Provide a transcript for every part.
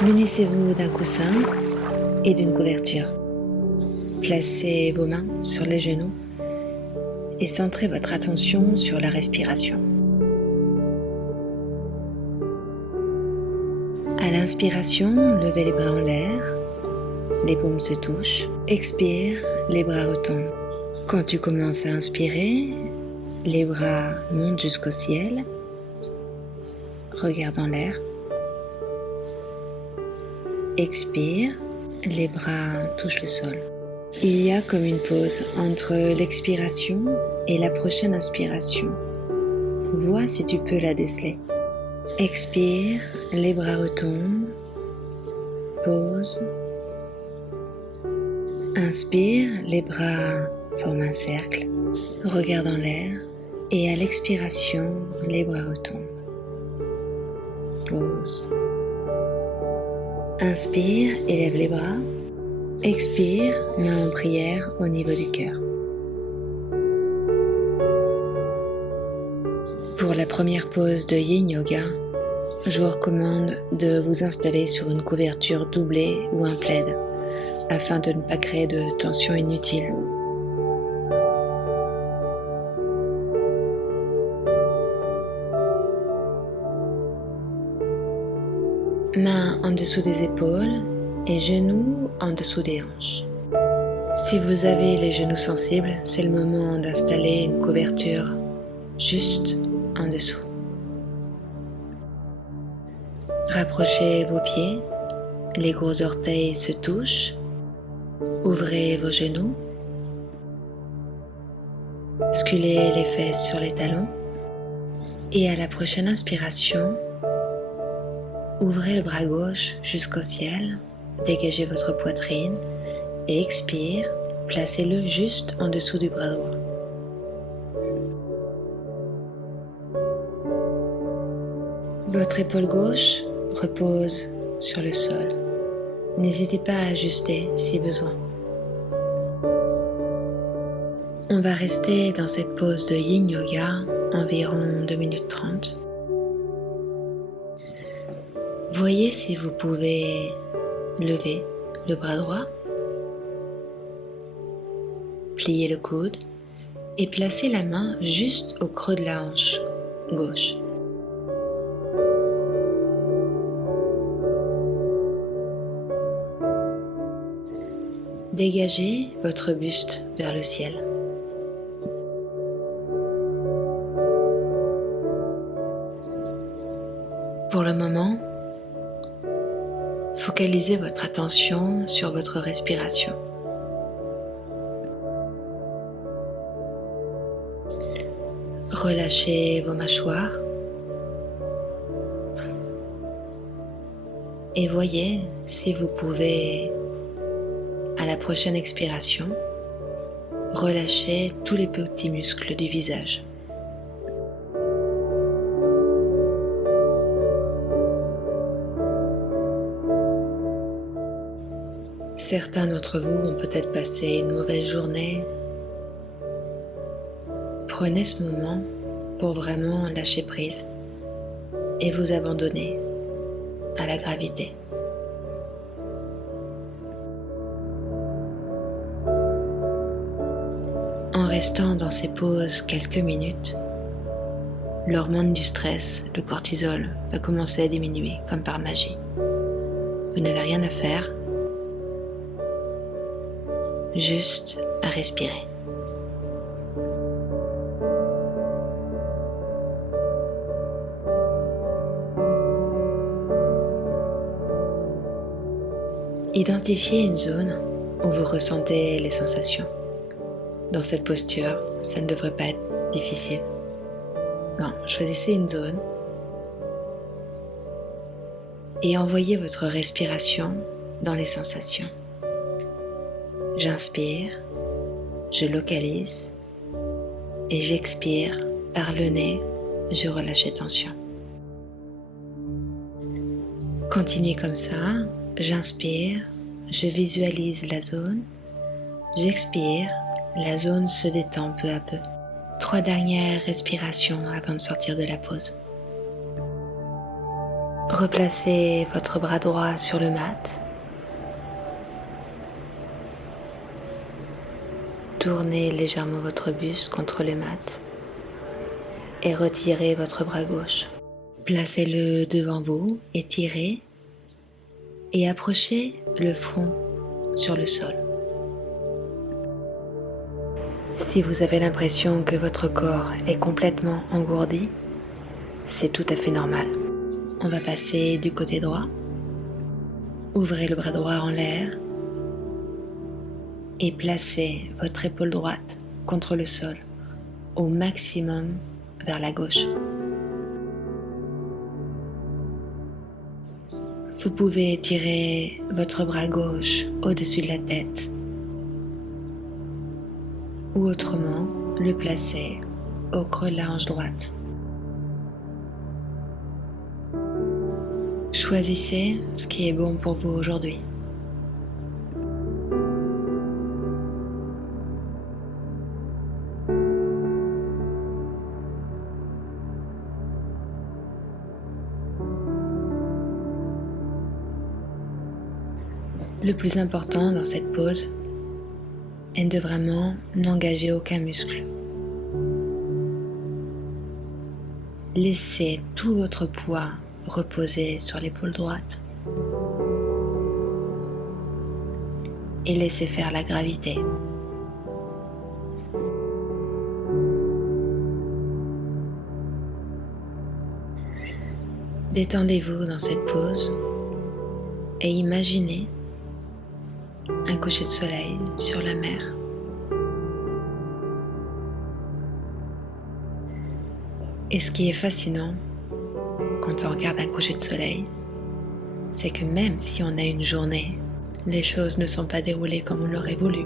Munissez-vous d'un coussin et d'une couverture. Placez vos mains sur les genoux et centrez votre attention sur la respiration. À l'inspiration, levez les bras en l'air, les paumes se touchent. Expire, les bras retombent. Quand tu commences à inspirer, les bras montent jusqu'au ciel. Regarde en l'air. Expire, les bras touchent le sol. Il y a comme une pause entre l'expiration et la prochaine inspiration. Vois si tu peux la déceler. Expire, les bras retombent. Pause. Inspire, les bras forment un cercle. Regarde en l'air et à l'expiration, les bras retombent. Pause. Inspire, élève les bras. Expire, main en prière au niveau du cœur. Pour la première pause de Yin Yoga, je vous recommande de vous installer sur une couverture doublée ou un plaid afin de ne pas créer de tension inutile. Mains en dessous des épaules et genoux en dessous des hanches. Si vous avez les genoux sensibles, c'est le moment d'installer une couverture juste en dessous. Rapprochez vos pieds, les gros orteils se touchent, ouvrez vos genoux, basculez les fesses sur les talons et à la prochaine inspiration, ouvrez le bras gauche jusqu'au ciel, dégagez votre poitrine et expire, placez-le juste en dessous du bras droit. Votre épaule gauche repose sur le sol. N'hésitez pas à ajuster si besoin. On va rester dans cette pose de Yin Yoga environ 2 minutes 30. Voyez si vous pouvez lever le bras droit, plier le coude et placer la main juste au creux de la hanche gauche. Dégagez votre buste vers le ciel. Pour le moment, focalisez votre attention sur votre respiration. Relâchez vos mâchoires et voyez si vous pouvez, à la prochaine expiration, relâcher tous les petits muscles du visage. Certains d'entre vous ont peut-être passé une mauvaise journée. Prenez ce moment pour vraiment lâcher prise et vous abandonner à la gravité. En restant dans ces pauses quelques minutes, l'hormone du stress, le cortisol, va commencer à diminuer comme par magie. Vous n'avez rien à faire, juste à respirer. Identifiez une zone où vous ressentez les sensations. Dans cette posture, ça ne devrait pas être difficile. Bon, choisissez une zone et envoyez votre respiration dans les sensations. J'inspire, je localise et j'expire par le nez, je relâche les tensions. Continuez comme ça, j'inspire, je visualise la zone, j'expire, la zone se détend peu à peu. 3 dernières respirations avant de sortir de la pause. Replacez votre bras droit sur le mat. Tournez légèrement votre buste contre le mat et retirez votre bras gauche. Placez-le devant vous, étirez et approchez le front sur le sol. Si vous avez l'impression que votre corps est complètement engourdi, c'est tout à fait normal. On va passer du côté droit. Ouvrez le bras droit en l'air et placez votre épaule droite contre le sol au maximum vers la gauche. Vous pouvez étirer votre bras gauche au-dessus de la tête ou autrement le placer au creux de la hanche droite. Choisissez ce qui est bon pour vous aujourd'hui. Le plus important dans cette pause est de vraiment n'engager aucun muscle. Laissez tout votre poids reposer sur l'épaule droite et laissez faire la gravité. Détendez-vous dans cette pause et imaginez un coucher de soleil sur la mer. Et ce qui est fascinant quand on regarde un coucher de soleil, c'est que même si on a une journée, les choses ne sont pas déroulées comme on l'aurait voulu.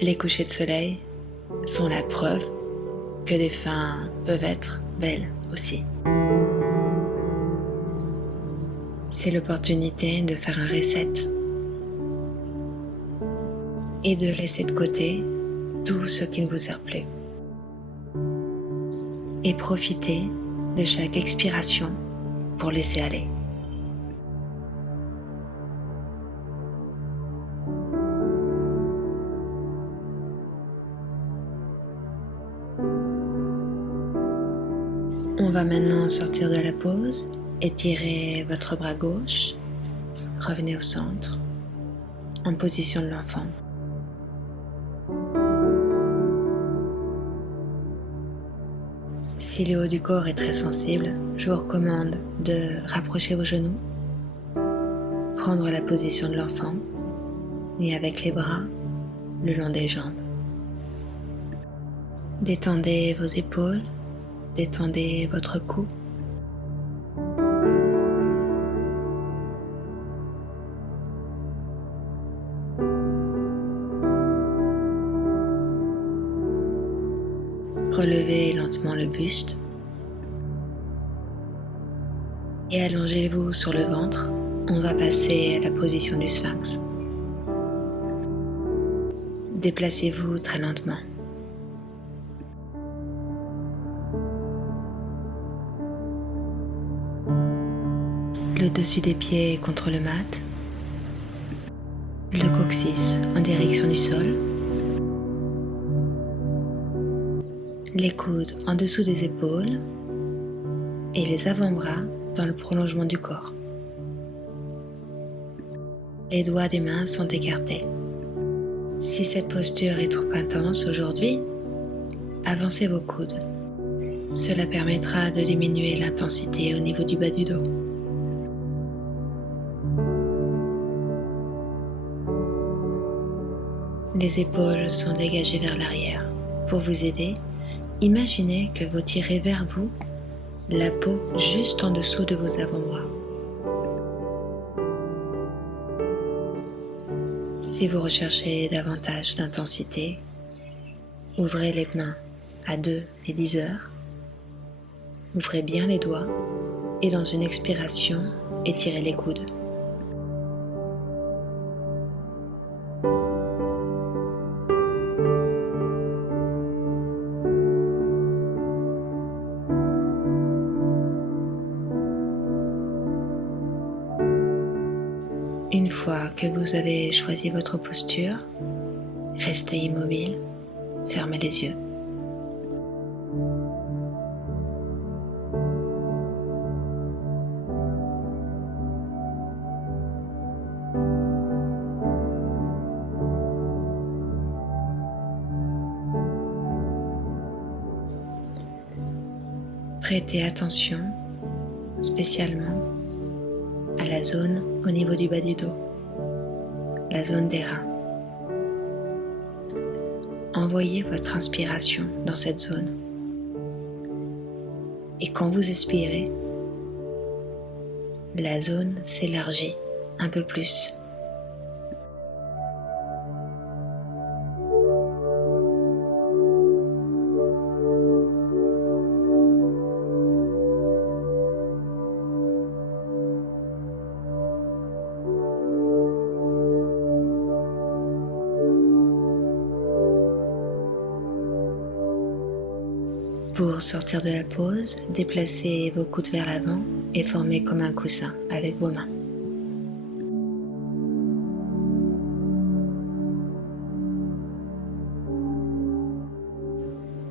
Les couchers de soleil sont la preuve que les fins peuvent être belles aussi. C'est l'opportunité de faire un reset et de laisser de côté tout ce qui ne vous sert plus. Et profitez de chaque expiration pour laisser aller. On va maintenant sortir de la pause. Étirez votre bras gauche, revenez au centre, en position de l'enfant. Si le haut du corps est très sensible, je vous recommande de rapprocher vos genoux, prendre la position de l'enfant et avec les bras le long des jambes. Détendez vos épaules, détendez votre cou. Relevez lentement le buste et allongez-vous sur le ventre. On va passer à la position du sphinx. Déplacez-vous très lentement. Le dessus des pieds contre le mat. Le coccyx en direction du sol. Les coudes en dessous des épaules et les avant-bras dans le prolongement du corps. Les doigts des mains sont écartés. Si cette posture est trop intense aujourd'hui, avancez vos coudes. Cela permettra de diminuer l'intensité au niveau du bas du dos. Les épaules sont dégagées vers l'arrière. Pour vous aider, imaginez que vous tirez vers vous la peau juste en dessous de vos avant-bras. Si vous recherchez davantage d'intensité, ouvrez les mains à 2 et 10 heures. Ouvrez bien les doigts et dans une expiration, étirez les coudes. Une fois que vous avez choisi votre posture, restez immobile, fermez les yeux. Prêtez attention spécialement à la zone au niveau du bas du dos, la zone des reins. Envoyez votre inspiration dans cette zone. Et quand vous expirez, la zone s'élargit un peu plus. Pour sortir de la pause, déplacez vos coudes vers l'avant et formez comme un coussin avec vos mains.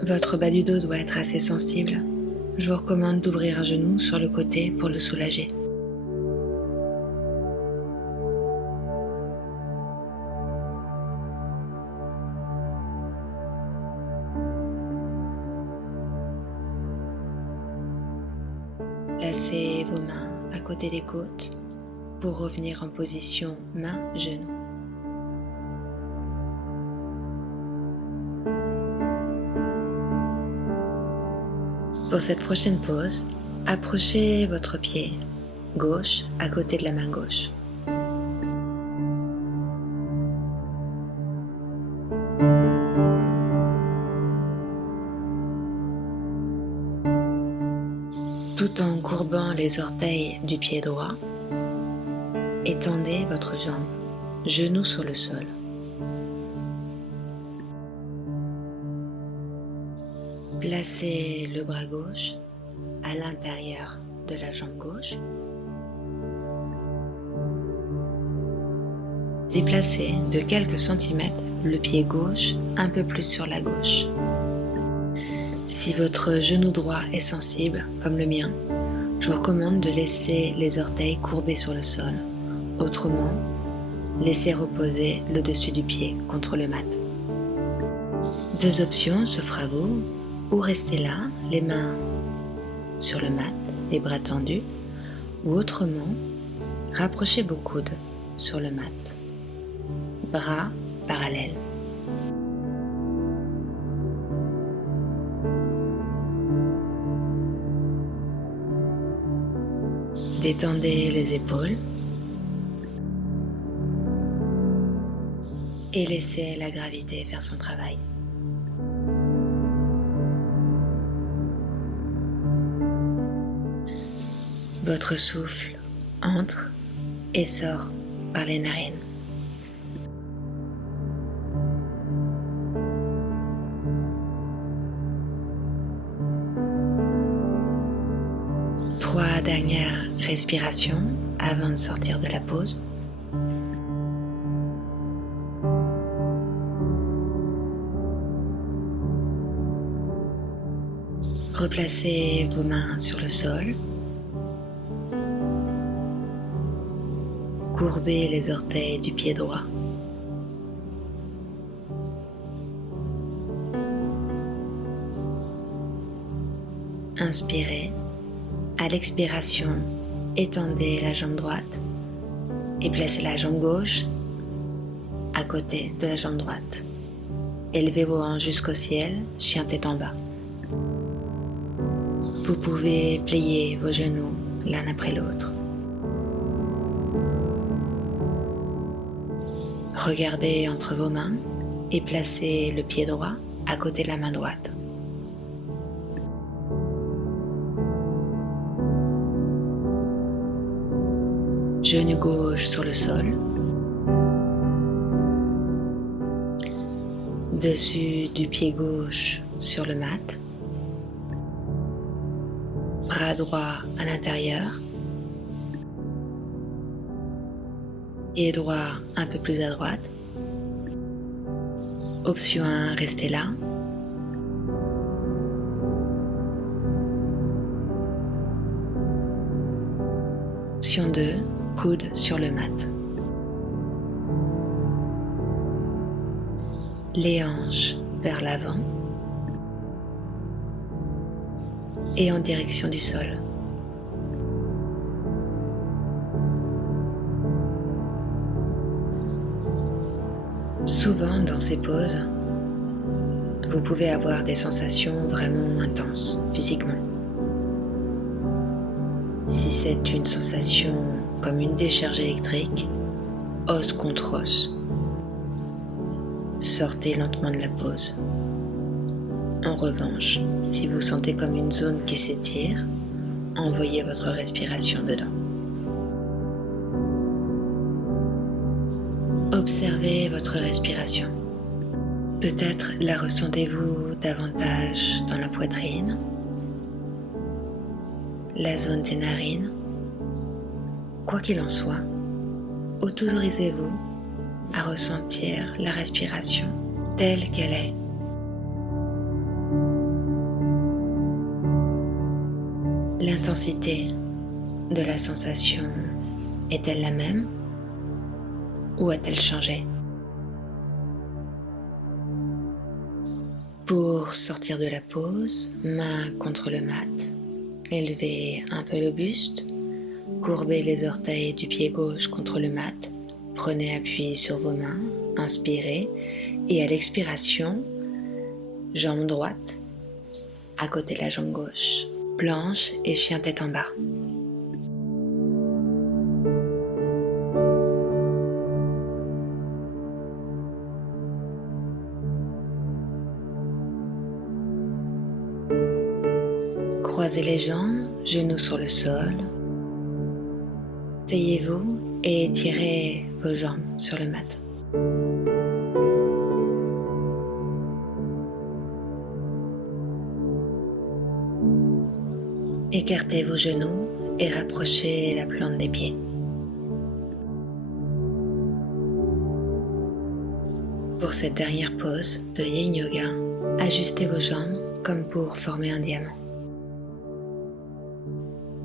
Votre bas du dos doit être assez sensible. Je vous recommande d'ouvrir un genou sur le côté pour le soulager. Placez vos mains à côté des côtes pour revenir en position main-genou. Pour cette prochaine pause, approchez votre pied gauche à côté de la main gauche. Tout en courbant les orteils du pied droit, étendez votre jambe, genou sur le sol. Placez le bras gauche à l'intérieur de la jambe gauche. Déplacez de quelques centimètres le pied gauche un peu plus sur la gauche. Si votre genou droit est sensible, comme le mien, je vous recommande de laisser les orteils courbés sur le sol. Autrement, laissez reposer le dessus du pied contre le mat. Deux options s'offrent à vous, ou restez là, les mains sur le mat, les bras tendus, ou autrement, rapprochez vos coudes sur le mat, bras parallèles. Détendez les épaules et laissez la gravité faire son travail. Votre souffle entre et sort par les narines. Trois dernières respirations avant de sortir de la pause. Replacez vos mains sur le sol. Courbez les orteils du pied droit. Inspirez. À l'expiration, étendez la jambe droite et placez la jambe gauche à côté de la jambe droite. Élevez vos hanches jusqu'au ciel, chien tête en bas. Vous pouvez plier vos genoux l'un après l'autre. Regardez entre vos mains et placez le pied droit à côté de la main droite. Genou gauche sur le sol. Dessus du pied gauche sur le mat. Bras droit à l'intérieur. Pied droit un peu plus à droite. Option 1, restez là. Option 2, coude sur le mat. Les hanches vers l'avant et en direction du sol. Souvent dans ces poses, vous pouvez avoir des sensations vraiment intenses physiquement. Si c'est une sensation comme une décharge électrique, os contre os, sortez lentement de la pose. En revanche, si vous sentez comme une zone qui s'étire, envoyez votre respiration dedans. Observez votre respiration. Peut-être la ressentez-vous davantage dans la poitrine, la zone des narines. Quoi qu'il en soit, autorisez-vous à ressentir la respiration telle qu'elle est. L'intensité de la sensation est-elle la même ou a-t-elle changé? Pour sortir de la pose, main contre le mat, élevez un peu le buste, courbez les orteils du pied gauche contre le mat, prenez appui sur vos mains, inspirez et à l'expiration, jambe droite à côté de la jambe gauche, planche et chien tête en bas. Croisez les jambes, genoux sur le sol. Asseyez-vous et étirez vos jambes sur le mat. Écartez vos genoux et rapprochez la plante des pieds. Pour cette dernière pose de Yin Yoga, ajustez vos jambes comme pour former un diamant.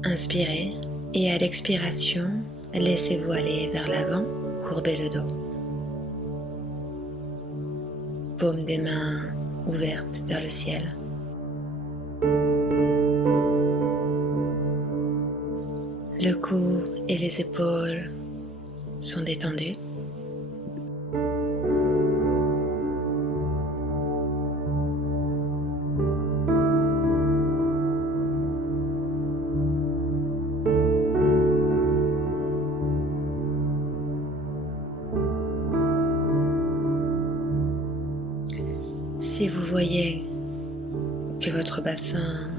Inspirez et à l'expiration, laissez-vous aller vers l'avant, courbez le dos. Paume des mains ouvertes vers le ciel. Le cou et les épaules sont détendus. Si vous voyez que votre bassin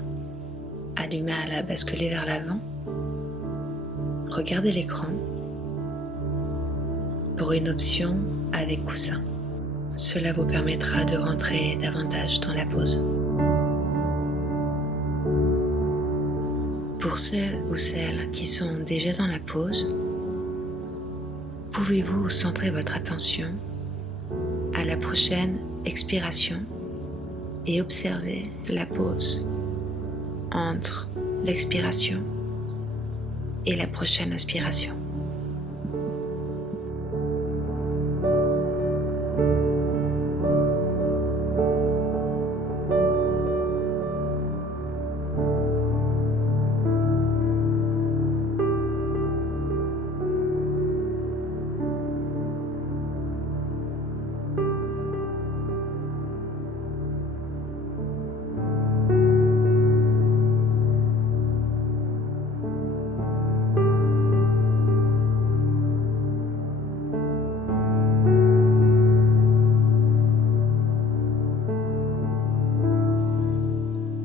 a du mal à basculer vers l'avant, regardez l'écran pour une option avec coussin. Cela vous permettra de rentrer davantage dans la pose. Pour ceux ou celles qui sont déjà dans la pose, pouvez-vous centrer votre attention à la prochaine expiration et observer la pause entre l'expiration et la prochaine inspiration.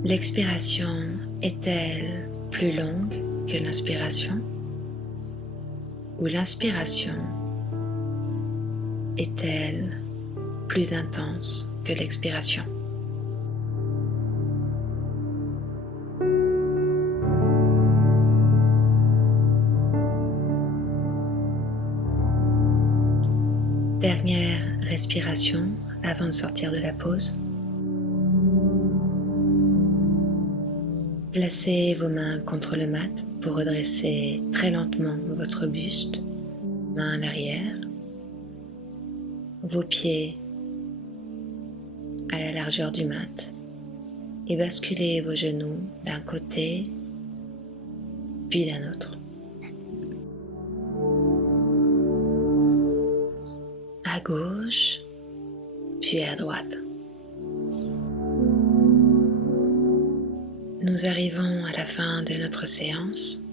L'expiration est-elle plus longue que l'inspiration? Ou l'inspiration est-elle plus intense que l'expiration? respiration avant de sortir de la pause. Placez vos mains contre le mat pour redresser très lentement votre buste, main à l'arrière, vos pieds à la largeur du mat et basculez vos genoux d'un côté puis d'un autre. À gauche puis à droite. Nous arrivons à la fin de notre séance.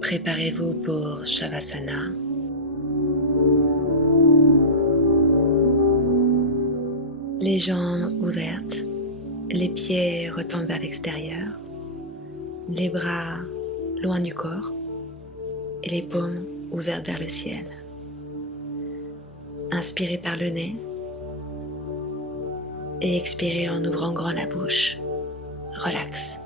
Préparez-vous pour Shavasana. Les jambes ouvertes, les pieds retombent vers l'extérieur, les bras loin du corps et les paumes ouvertes vers le ciel. Inspirez par le nez et expirez en ouvrant grand la bouche. Relax.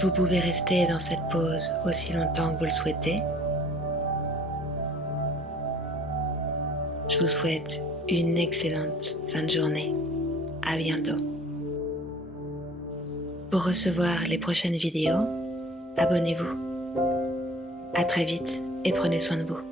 Vous pouvez rester dans cette pose aussi longtemps que vous le souhaitez. Je vous souhaite une excellente fin de journée. À bientôt. Pour recevoir les prochaines vidéos, abonnez-vous. À très vite et prenez soin de vous.